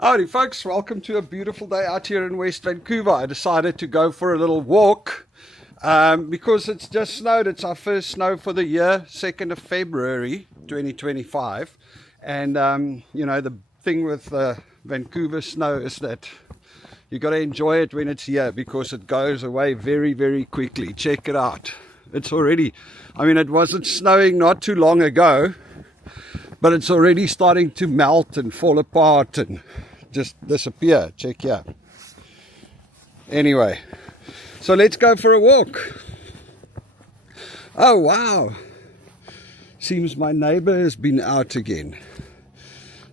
Howdy folks, welcome to a beautiful day out here in West Vancouver. I decided to go for a little walk because it's just snowed. It's our first snow for the year, 2nd of February 2025. And the thing with Vancouver snow is that you got to enjoy it when it's here because it goes away very, very quickly. Check it out. It's already, it wasn't snowing not too long ago, but it's already starting to melt and fall apart and just disappear. Check here. Anyway, so let's go for a walk. Oh wow, seems my neighbor has been out again.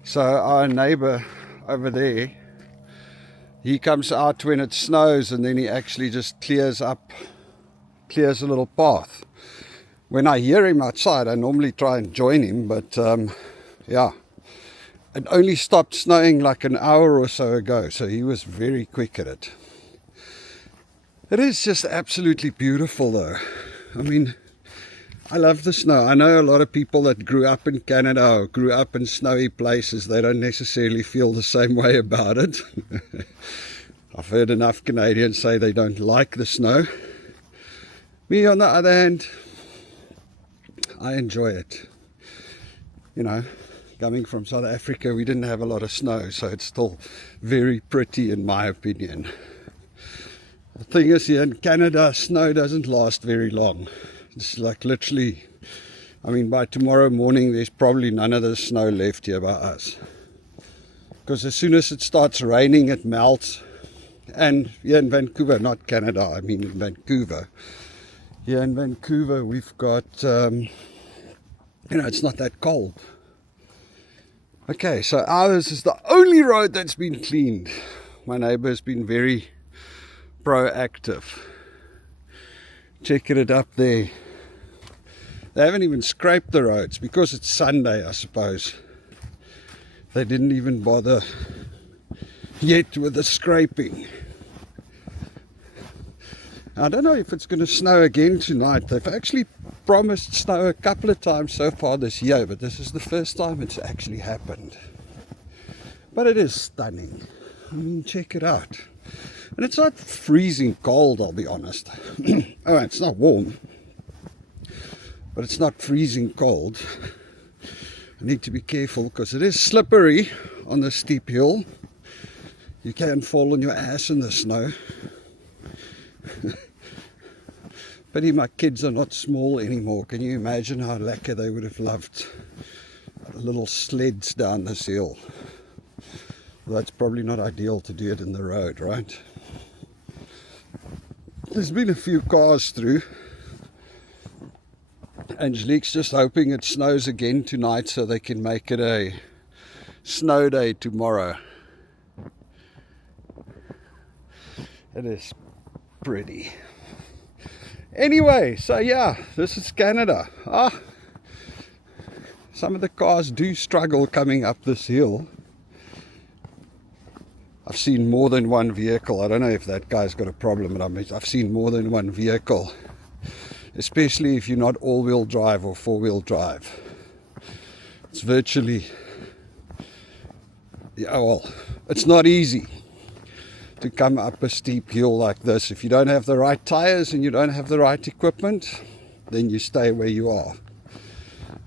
So our neighbor over there, he comes out when it snows and then he actually just clears a little path. When I hear him outside, I normally try and join him, but yeah, it only stopped snowing like an hour or so ago, so he was very quick at it. It is just absolutely beautiful though. I love the snow. I know a lot of people that grew up in Canada or grew up in snowy places, they don't necessarily feel the same way about it. I've heard enough Canadians say they don't like the snow. Me, on the other hand, I enjoy it. Coming from South Africa, we didn't have a lot of snow, so it's still very pretty in my opinion. The thing is, here in Canada, snow doesn't last very long. It's like literally, by tomorrow morning, there's probably none of the snow left here by us. Because as soon as it starts raining, it melts. And here in Vancouver, not Canada, in Vancouver. Here in Vancouver, we've got, it's not that cold. Okay, so ours is the only road that's been cleaned. My neighbor has been very proactive. Checking it up there. They haven't even scraped the roads because it's Sunday, I suppose. They didn't even bother yet with the scraping. I don't know if it's going to snow again tonight. They've actually promised snow a couple of times so far this year, but this is the first time it's actually happened. But it is stunning. Check it out. And it's not freezing cold, I'll be honest. It's not warm, but it's not freezing cold. I need to be careful because it is slippery on the steep hill. You can fall on your ass in the snow. Pity my kids are not small anymore. Can you imagine how lekker they would have loved little sleds down this hill? Well, that's probably not ideal to do it in the road, right? There's been a few cars through. Angelique's just hoping it snows again tonight so they can make it a snow day tomorrow. It is pretty. Anyway, so yeah, this is Canada. Some of the cars do struggle coming up this hill. I've seen more than one vehicle. I don't know if that guy's got a problem, but I've seen more than one vehicle, especially if you're not all-wheel drive or four-wheel drive. It's virtually, it's not easy to come up a steep hill like this. If you don't have the right tires and you don't have the right equipment, then you stay where you are.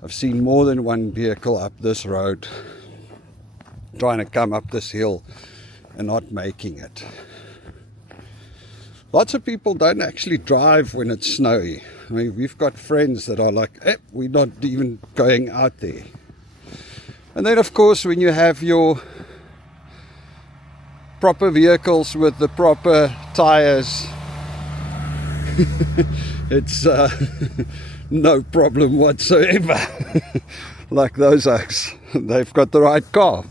I've seen more than one vehicle up this road trying to come up this hill and not making it. Lots of people don't actually drive when it's snowy. We've got friends that are like, we're not even going out there. And then of course when you have your proper vehicles with the proper tires, it's no problem whatsoever. Like those oaks, they've got the right car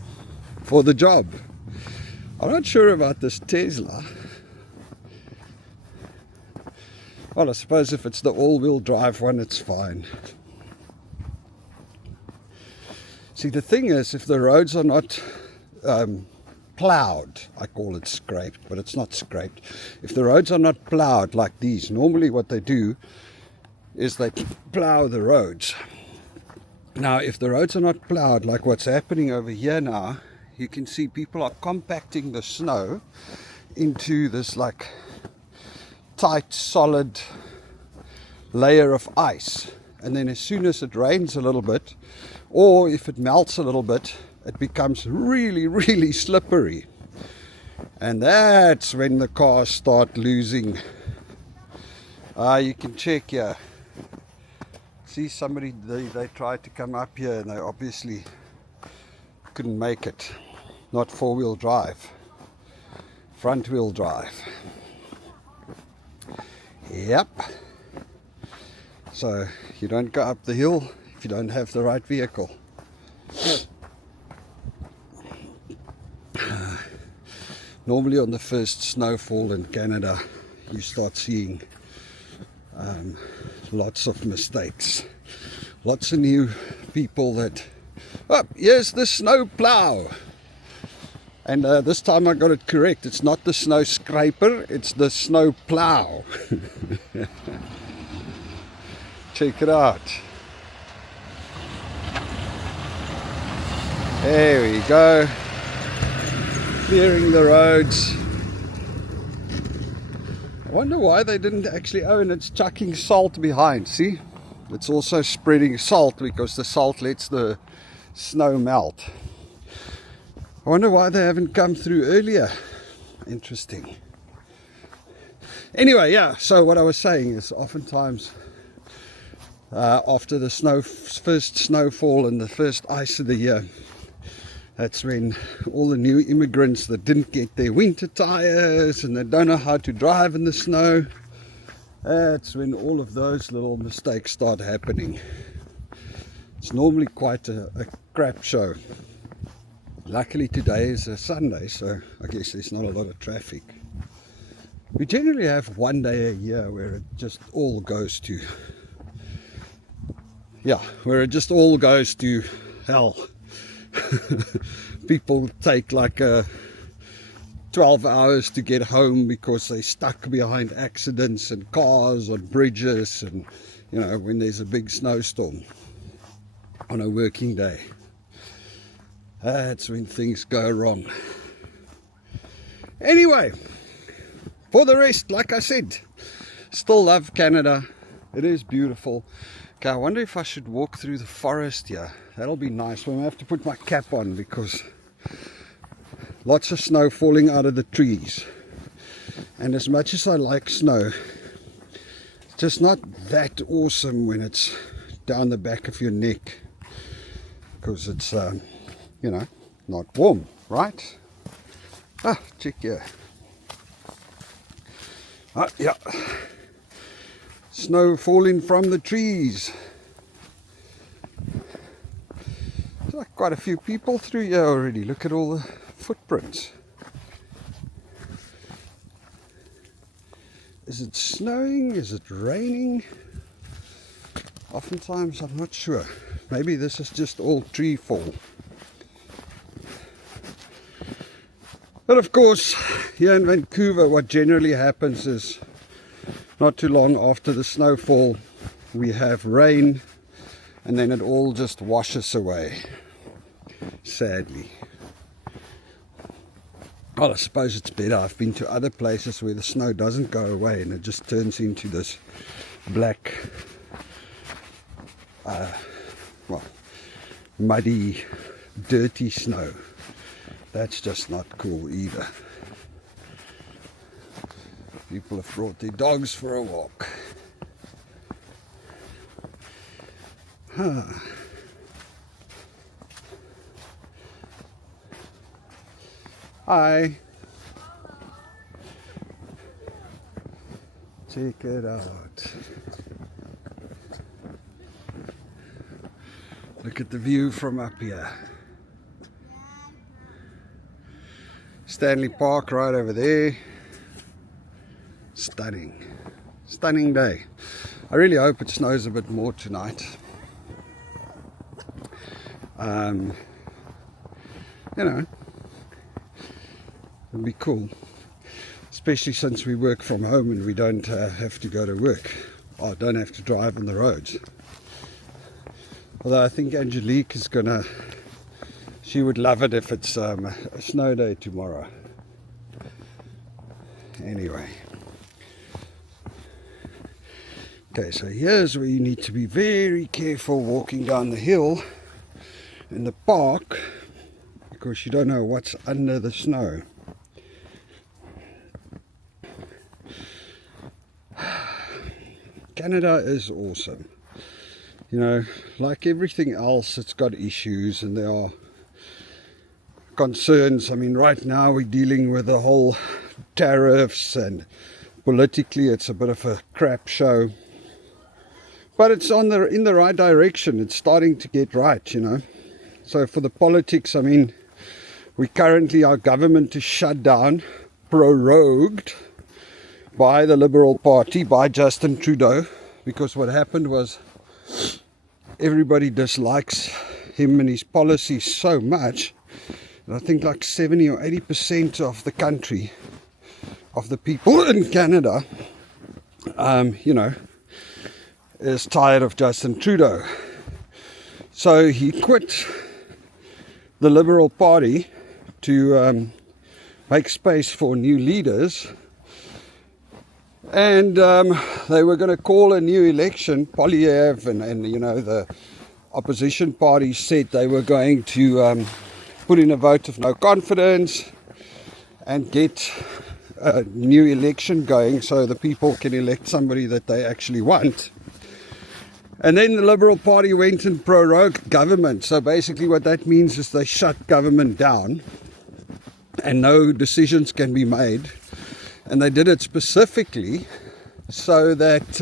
for the job. I'm not sure about this Tesla. Well, I suppose if it's the all-wheel drive one, it's fine. See, the thing is, if the roads are not plowed, I call it scraped, but it's not scraped. If the roads are not plowed like these, normally what they do is they plow the roads. Now, if the roads are not plowed like what's happening over here now, you can see people are compacting the snow into this like tight, solid layer of ice. And then as soon as it rains a little bit, or if it melts a little bit, it becomes really, really slippery. And that's when the cars start losing. You can check here. See, somebody, they tried to come up here and they obviously couldn't make it. Not four-wheel drive, front-wheel drive. Yep. So you don't go up the hill if you don't have the right vehicle. Normally on the first snowfall in Canada, you start seeing lots of mistakes. Lots of new people that, oh, here's the snow plow. And this time I got it correct. It's not the snow scraper, it's the snow plow. Check it out. There we go. Clearing the roads. I wonder why they didn't actually own it's chucking salt behind. See? It's also spreading salt because the salt lets the snow melt. I wonder why they haven't come through earlier. Interesting. Anyway, yeah, so what I was saying is oftentimes after the first snowfall and the first ice of the year, that's when all the new immigrants that didn't get their winter tires and they don't know how to drive in the snow, that's when all of those little mistakes start happening. It's normally quite a crap show. Luckily today is a Sunday, so I guess there's not a lot of traffic. We generally have one day a year where it just all goes to hell. People take like 12 hours to get home because they're stuck behind accidents and cars on bridges, and you know, when there's a big snowstorm on a working day, that's when things go wrong. Anyway, for the rest, like I said, still love Canada. It is beautiful. Okay, I wonder if I should walk through the forest here. That'll be nice. Well, I have to put my cap on because lots of snow falling out of the trees. And as much as I like snow, it's just not that awesome when it's down the back of your neck, because it's, you know, not warm, right? Ah, check here. Ah, yeah. Snow falling from the trees. There's like quite a few people through here already. Look at all the footprints. Is it snowing? Is it raining? Oftentimes I'm not sure. Maybe this is just all tree fall. But of course, here in Vancouver, what generally happens is not too long after the snowfall, we have rain, and then it all just washes away, sadly. Well, I suppose it's better. I've been to other places where the snow doesn't go away and it just turns into this black, muddy, dirty snow. That's just not cool either. People have brought their dogs for a walk. Hi. Check it out. Look at the view from up here. Stanley Park right over there. Stunning. Stunning day. I really hope it snows a bit more tonight. You know, it'd be cool, especially since we work from home and we don't have to go to work, or don't have to drive on the roads. Although I think Angelique is gonna, She would love it if it's a snow day tomorrow. Anyway. Okay, so here's where you need to be very careful walking down the hill in the park, because you don't know what's under the snow. Canada is awesome. You know, like everything else, it's got issues and there are concerns. I mean, right now we're dealing with the whole tariffs, and politically it's a bit of a crap show. But it's in the right direction. It's starting to get right, you know. So for the politics, I mean, our government is shut down, prorogued by the Liberal Party, by Justin Trudeau, because what happened was everybody dislikes him and his policies so much. And I think like 70 or 80% of the country, of the people in Canada, you know, is tired of Justin Trudeau. So he quit the Liberal Party to make space for new leaders, and they were going to call a new election. Polyev and you know, the opposition parties said they were going to put in a vote of no confidence and get a new election going so the people can elect somebody that they actually want. And then the Liberal Party went and prorogued government. So basically what that means is they shut government down and no decisions can be made. And they did it specifically so that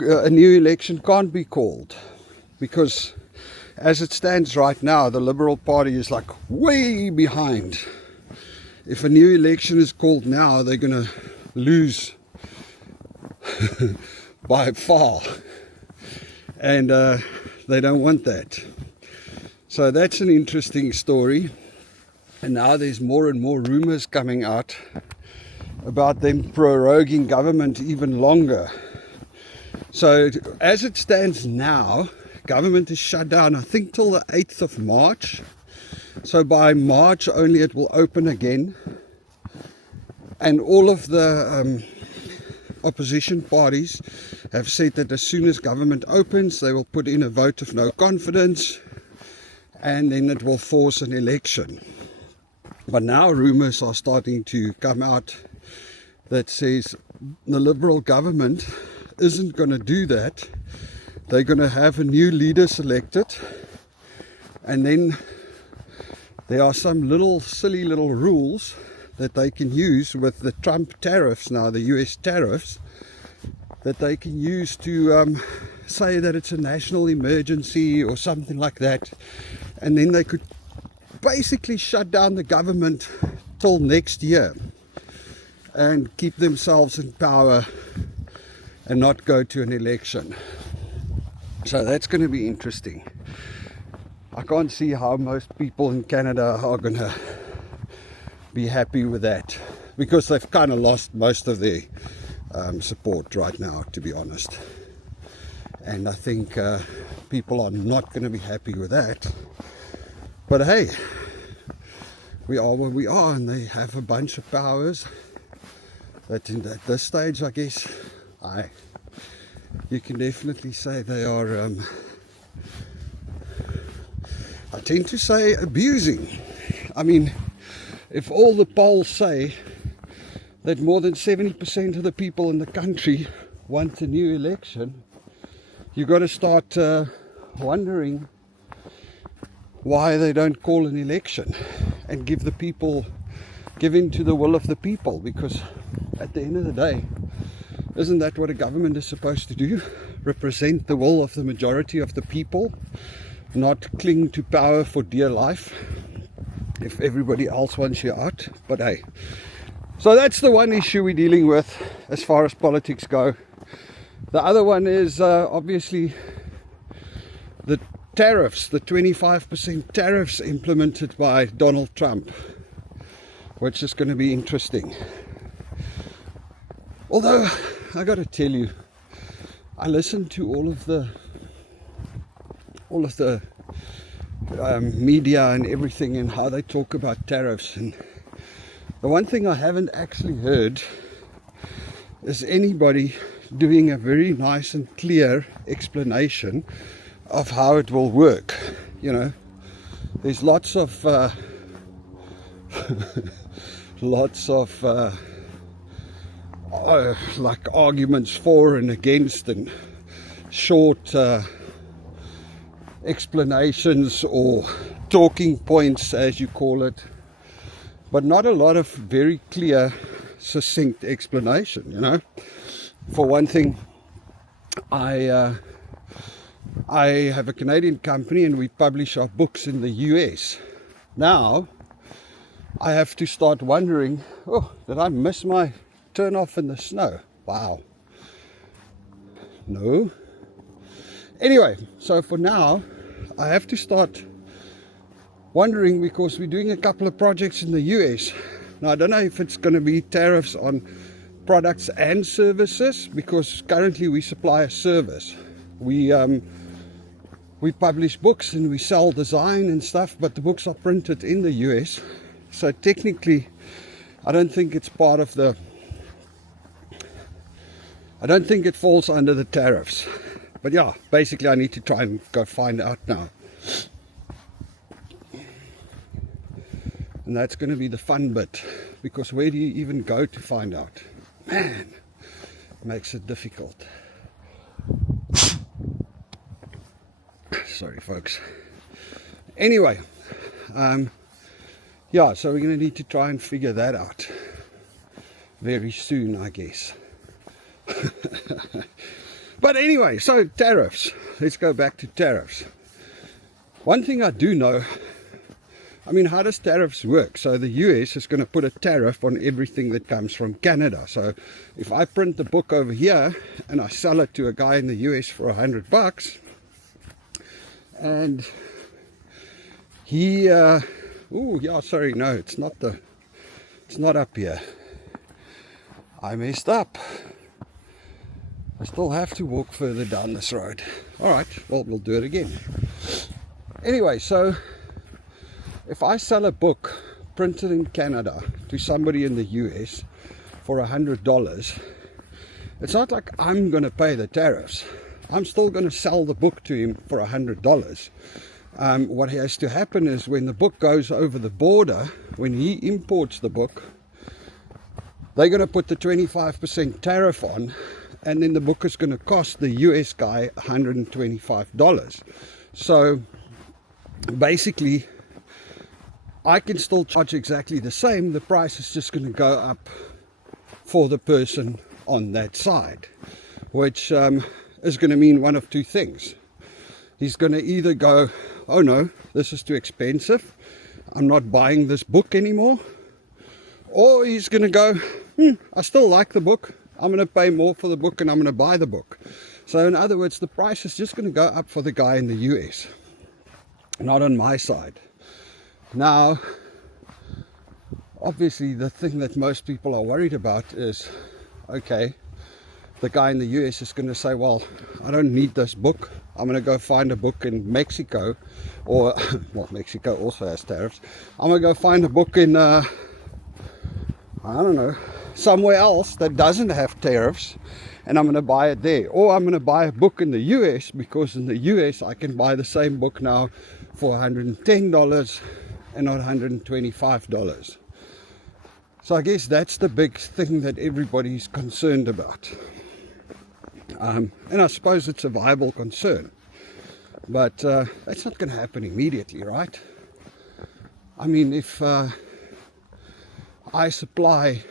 a new election can't be called. Because as it stands right now, the Liberal Party is like way behind. If a new election is called now, they're going to lose by far. And they don't want that. So that's an interesting story. And now there's more and more rumors coming out about them proroguing government even longer. So as it stands now, government is shut down, I think, till the 8th of March. So by March only it will open again, and all of the opposition parties have said that as soon as government opens, they will put in a vote of no confidence, and then it will force an election. But now rumors are starting to come out that says the Liberal government isn't going to do that. They're going to have a new leader selected, and then there are some silly little rules that they can use with the Trump tariffs now, the US tariffs, that they can use to say that it's a national emergency or something like that. And then they could basically shut down the government till next year and keep themselves in power and not go to an election. So that's going to be interesting. I can't see how most people in Canada are going to be happy with that, because they've kind of lost most of their support right now, to be honest. And I think people are not going to be happy with that. But hey, we are where we are, and they have a bunch of powers that at this stage, I guess, you can definitely say they are, I tend to say, abusing. I mean, if all the polls say that more than 70% of the people in the country want a new election, you've got to start wondering why they don't call an election and give in to the will of the people. Because at the end of the day, isn't that what a government is supposed to do? Represent the will of the majority of the people, not cling to power for dear life if everybody else wants you out. But hey, so that's the one issue we're dealing with as far as politics go. The other one is obviously the tariffs, the 25% tariffs implemented by Donald Trump, which is going to be interesting. Although I got to tell you, I listen to all of the media and everything and how they talk about tariffs, and the one thing I haven't actually heard is anybody doing a very nice and clear explanation of how it will work. You know, there's lots of like arguments for and against, and short explanations or talking points, as you call it, but not a lot of very clear, succinct explanation. You know, for one thing, I have a Canadian company and we publish our books in the US. Now I have to start wondering, oh, did I miss my turn off in the snow? Wow. No. Anyway, so for now I have to start wondering, because we're doing a couple of projects in the US. Now I don't know if it's going to be tariffs on products and services, because currently we supply a service. We publish books and we sell design and stuff, but the books are printed in the US. So technically, I don't think it's part of the, I don't think it falls under the tariffs. But yeah, basically I need to try and go find out now. And that's going to be the fun bit, because where do you even go to find out? Man, it makes it difficult. Sorry folks. Anyway, yeah, so we're going to need to try and figure that out very soon, I guess. But anyway, so tariffs. Let's go back to tariffs. One thing I do know, I mean, how does tariffs work? So the US is going to put a tariff on everything that comes from Canada. So if I print the book over here and I sell it to a guy in the US for $100, and he oh yeah, sorry, no, it's not up here. I messed up. I still have to walk further down this road. Alright, well, we'll do it again. Anyway, so if I sell a book printed in Canada to somebody in the US for $100, it's not like I'm going to pay the tariffs. I'm still going to sell the book to him for $100. What has to happen is when the book goes over the border, when he imports the book, they're going to put the 25% tariff on, and then the book is going to cost the US guy $125. So basically, I can still charge exactly the same. The price is just going to go up for the person on that side, which is going to mean one of two things. He's going to either go, oh no, this is too expensive, I'm not buying this book anymore, or he's going to go, I still like the book, I'm going to pay more for the book and I'm going to buy the book. So in other words, the price is just going to go up for the guy in the US, not on my side. Now, obviously the thing that most people are worried about is, okay, the guy in the US is going to say, well, I don't need this book, I'm going to go find a book in Mexico, or, well, Mexico also has tariffs, I'm going to go find a book in, I don't know, somewhere else that doesn't have tariffs, and I'm going to buy it there. Or I'm going to buy a book in the US, because in the US I can buy the same book now for $110 and not $125. So I guess that's the big thing that everybody's concerned about. And I suppose it's a viable concern, but that's not going to happen immediately, right? I mean, if I supply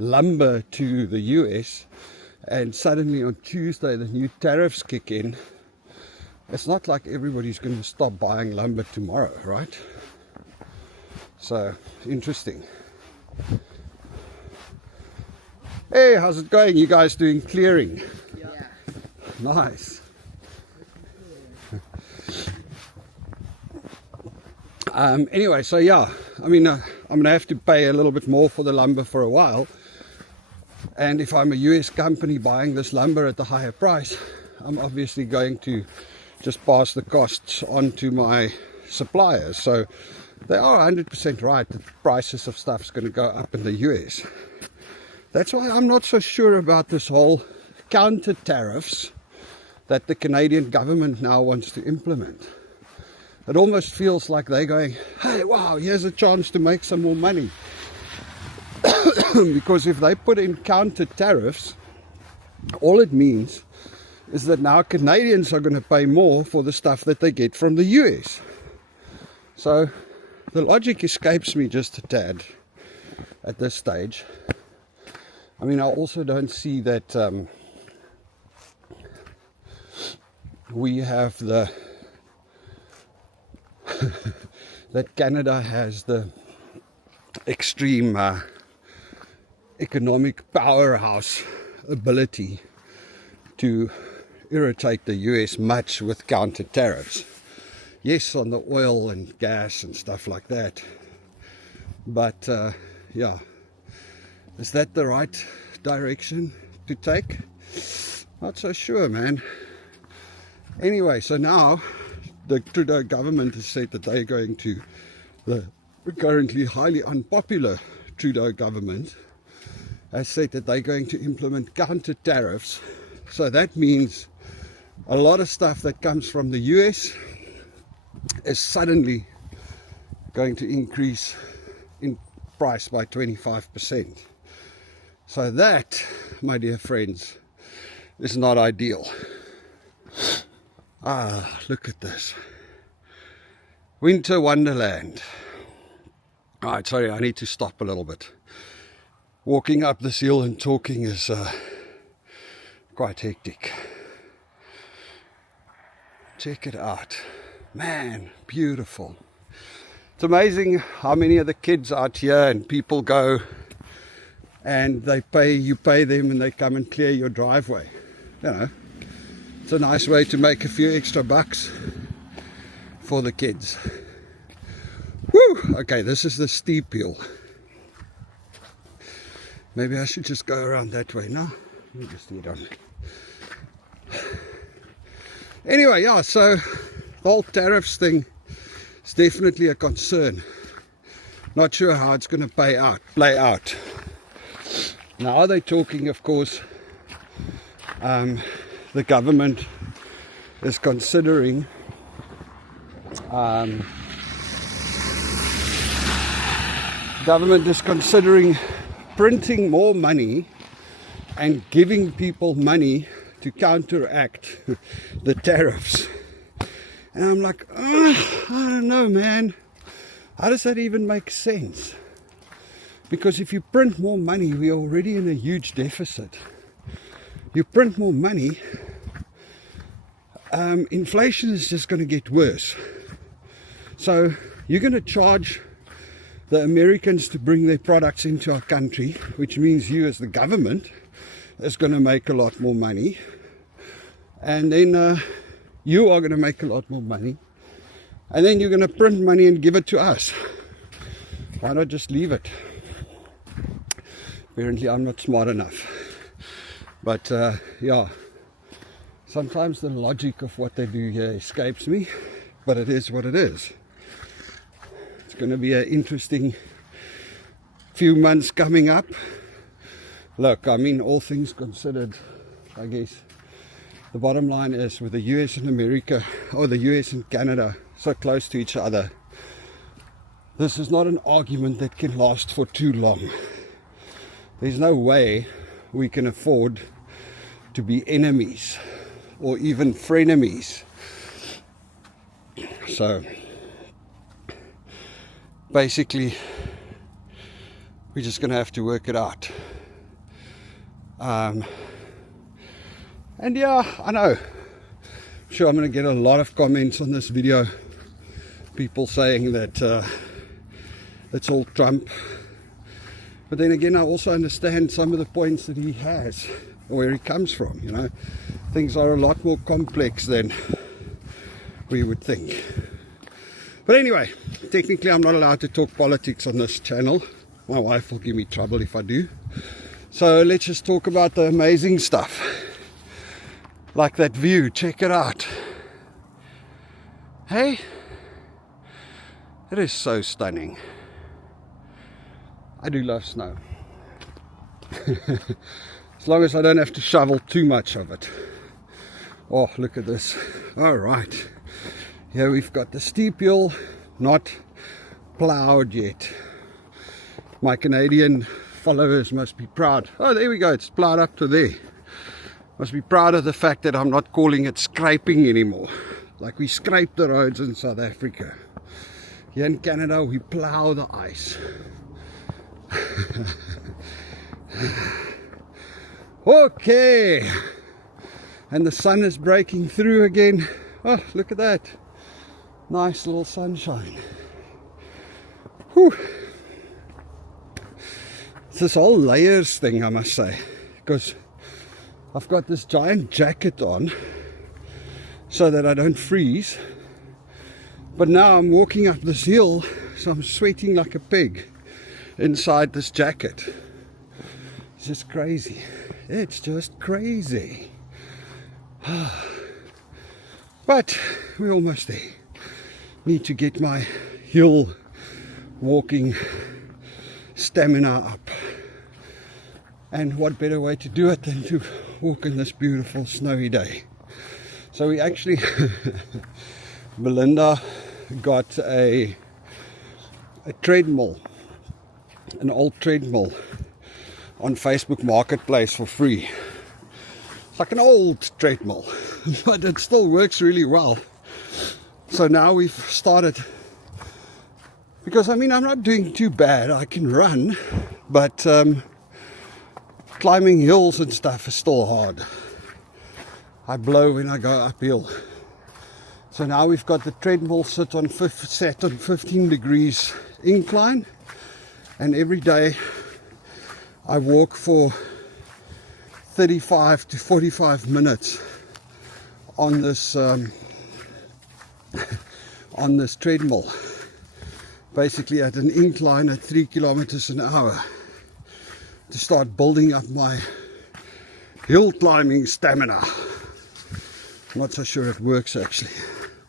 lumber to the US and suddenly on Tuesday the new tariffs kick in, it's not like everybody's going to stop buying lumber tomorrow, right? So, interesting. Hey, how's it going? You guys doing clearing? Yeah. Nice. Anyway, so yeah, I mean, I'm going to have to pay a little bit more for the lumber for a while. And if I'm a US company buying this lumber at the higher price, I'm obviously going to just pass the costs on to my suppliers. So they are 100% right that the prices of stuff is going to go up in the US. That's why I'm not so sure about this whole counter tariffs that the Canadian government now wants to implement. It almost feels like they're going, hey, wow, here's a chance to make some more money. Because if they put in counter tariffs, all it means is that now Canadians are going to pay more for the stuff that they get from the US. So the logic escapes me just a tad at this stage. I mean, I also don't see that we have the that Canada has the extreme economic powerhouse ability to irritate the US much with counter tariffs. Yes, on the oil and gas and stuff like that, but yeah, is that the right direction to take? Not so sure, man. Anyway, so now the Trudeau government has said that they're going to, the currently highly unpopular Trudeau government has said that they're going to implement counter tariffs. So that means a lot of stuff that comes from the US is suddenly going to increase in price by 25%. So that, my dear friends, is not ideal. Ah, look at this. Winter wonderland. Alright, sorry, I need to stop a little bit. Walking up this hill and talking is quite hectic. Check it out. Man, beautiful. It's amazing how many of the kids out here and people go and you pay them and they come and clear your driveway. You know, it's a nice way to make a few extra bucks for the kids. Woo! Okay, this is the steep hill. Maybe I should just go around that way now. Let me just get on. Anyway, yeah, so the whole tariffs thing is definitely a concern. Not sure how it's going to play out. Now they're talking, of course, the government is considering printing more money and giving people money to counteract the tariffs. And I'm like, I don't know, man. How does that even make sense? Because if you print more money, we're already in a huge deficit. You print more money, inflation is just going to get worse. So you're going to charge the Americans to bring their products into our country, which means you as the government is going to make a lot more money. And then you are going to make a lot more money. And then you're going to print money and give it to us. Why not just leave it? Apparently I'm not smart enough. But yeah, sometimes the logic of what they do here escapes me. But it is what it is. It's going to be an interesting few months coming up. Look, I mean, all things considered, I guess the bottom line is with the US and America, or the US and Canada so close to each other, this is not an argument that can last for too long. There's no way we can afford to be enemies or even frenemies. So basically we're just going to have to work it out. And yeah, I know, I'm sure I'm going to get a lot of comments on this video, people saying that it's all Trump. But then again, I also understand some of the points that he has, or where he comes from. You know, things are a lot more complex than we would think. But anyway, technically I'm not allowed to talk politics on this channel. My wife will give me trouble if I do. So let's just talk about the amazing stuff. Like that view, check it out. Hey, it is so stunning. I do love snow. As long as I don't have to shovel too much of it. Oh, look at this. Alright. Here we've got the steep hill, not plowed yet. My Canadian followers must be proud. Oh, there we go. It's plowed up to there. Must be proud of the fact that I'm not calling it scraping anymore. Like we scrape the roads in South Africa. Here in Canada, we plow the ice. Okay. And the sun is breaking through again. Oh, look at that. Nice little sunshine. Whew. It's this whole layers thing, I must say. Because I've got this giant jacket on so that I don't freeze. But now I'm walking up this hill, so I'm sweating like a pig inside this jacket. It's just crazy. It's just crazy. But we're almost there. Need to get my hill walking stamina up. And what better way to do it than to walk in this beautiful snowy day. So we actually, Belinda got a treadmill, an old treadmill on Facebook Marketplace for free. It's like an old treadmill, but it still works really well. So now we've started, because I mean I'm not doing too bad, I can run, but climbing hills and stuff is still hard. I blow when I go uphill. So now we've got the treadmill set on 15 degrees incline, and every day I walk for 35 to 45 minutes on this treadmill, basically at an incline at 3 kilometers an hour, to start building up my hill climbing stamina. I'm not so sure it works actually.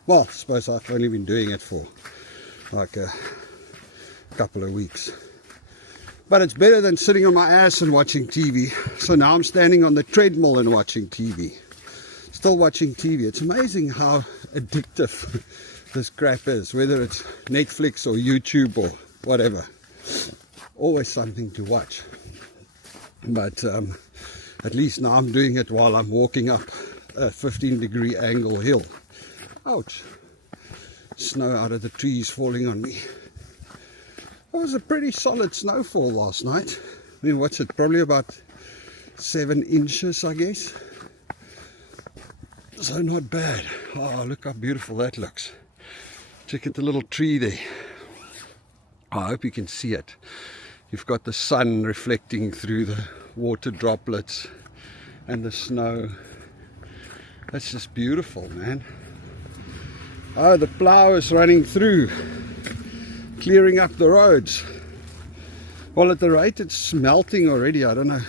Well, I suppose I've only been doing it for like a couple of weeks. But it's better than sitting on my ass and watching TV. So now I'm standing on the treadmill and watching TV. Still watching TV. It's amazing how addictive this crap is, whether it's Netflix or YouTube or whatever. Always something to watch. But at least now I'm doing it while I'm walking up a 15-degree angle hill. Ouch. Snow out of the trees falling on me. It was a pretty solid snowfall last night. I mean, what's it? Probably about 7 inches, I guess. So not bad. Oh, look how beautiful that looks. Check out the little tree there. I hope you can see it. You've got the sun reflecting through the water droplets and the snow. That's just beautiful, man. Oh, the plow is running through, clearing up the roads. Well, at the rate it's melting already, I don't know.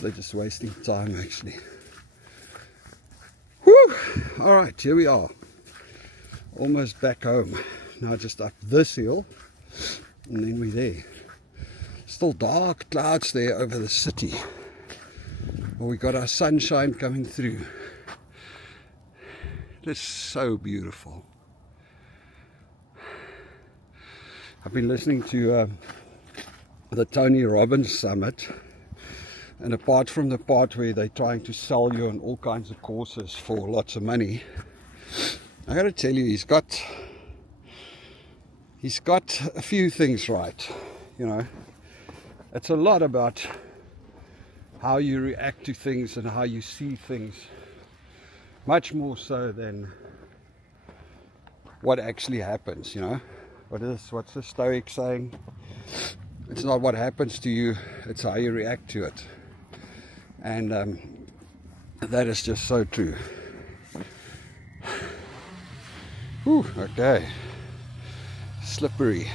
They're just wasting time actually. Whew! Alright, here we are. Almost back home. Now just up this hill, and then we're there. Still dark clouds there over the city. Well, we got our sunshine coming through. It's so beautiful. I've been listening to the Tony Robbins Summit, and apart from the part where they're trying to sell you on all kinds of courses for lots of money, I gotta tell you, he's got a few things right. You know, it's a lot about how you react to things and how you see things, much more so than what actually happens. You know, what's the Stoic saying? It's not what happens to you, it's how you react to it. And that is just so true. Whew, okay, slippery.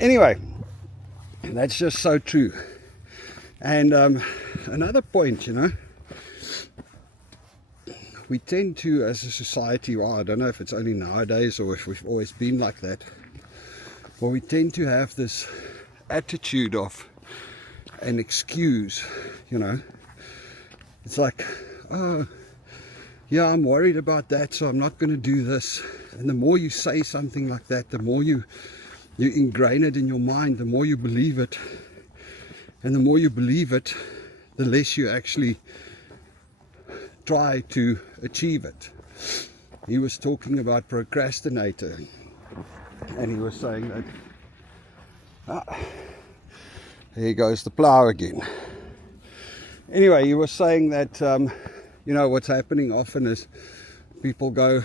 Anyway, that's just so true. And another point, you know, we tend to, as a society, well, I don't know if it's only nowadays or if we've always been like that, but we tend to have this attitude of an excuse, you know. It's like, oh, yeah, I'm worried about that, so I'm not going to do this. And the more you say something like that, the more you ingrain it in your mind, the more you believe it. And the more you believe it, the less you actually try to achieve it. He was talking about procrastinator, and he was saying that, there goes the plow again. Anyway, he was saying that, you know, what's happening often is people go,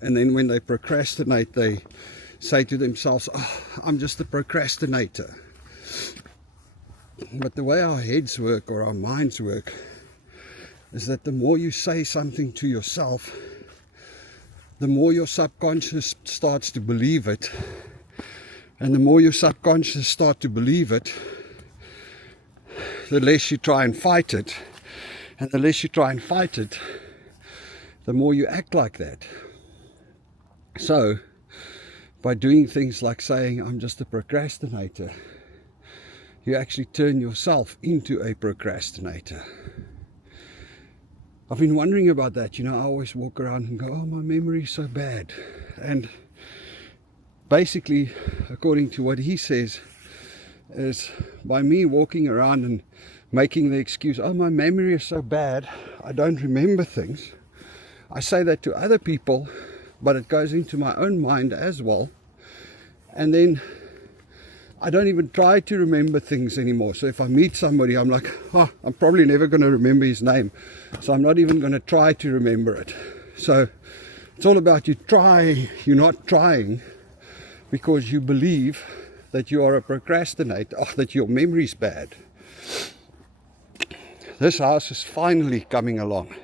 and then when they procrastinate, they say to themselves, oh, I'm just a procrastinator. But the way our heads work, or our minds work, is that the more you say something to yourself, the more your subconscious starts to believe it. And the more your subconscious start to believe it, the less you try and fight it. And the less you try and fight it, the more you act like that. So, by doing things like saying, I'm just a procrastinator, you actually turn yourself into a procrastinator. I've been wondering about that. You know, I always walk around and go, oh, my memory is so bad. And basically, according to what he says, is by me walking around and making the excuse, oh, my memory is so bad, I don't remember things. I say that to other people, but it goes into my own mind as well. And then I don't even try to remember things anymore. So if I meet somebody, I'm like, oh, I'm probably never going to remember his name. So I'm not even going to try to remember it. So it's all about you're not trying because you believe that you are a procrastinator, or that your memory's bad. This house is finally coming along.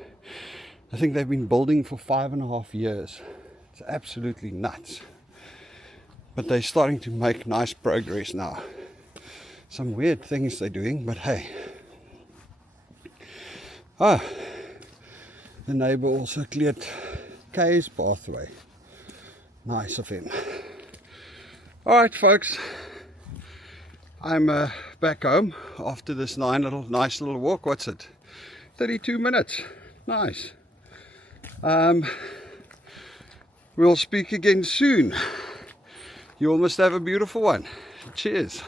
I think they've been building for 5.5 years. It's absolutely nuts. But they're starting to make nice progress now. Some weird things they're doing, but hey. Ah, the neighbor also cleared Kay's pathway. Nice of him. Alright folks, I'm back home after this nice little walk. What's it? 32 minutes. Nice. We'll speak again soon. You all must have a beautiful one. Cheers.